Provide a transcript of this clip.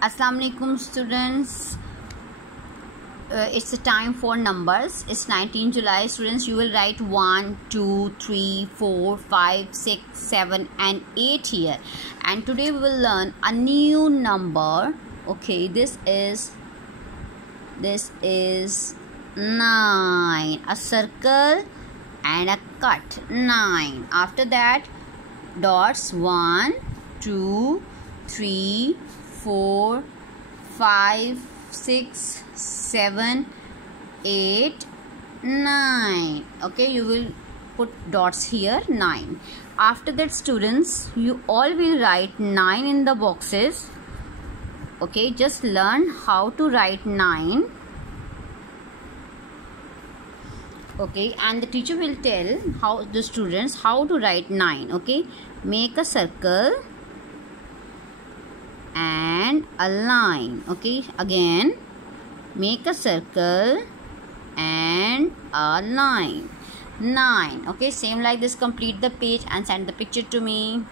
Assalamu alaikum students. It's a time for numbers. It's 19 July. Students, you will write 1, 2, 3, 4, 5, 6, 7 and 8 here. And today we will learn a new number. Okay, this is 9. A circle and a cut. 9. After that, dots 1, 2, 3, 4, 5, 6, 7, 8, 9. Okay, you will put dots here, 9. After that, students, you all will write 9 in the boxes. Okay, just learn how to write 9. Okay, and the teacher will tell the students how to write 9. Okay, make a circle and a line. Okay, again make a circle and a line. 9. Okay, same like this. Complete the page and send the picture to me.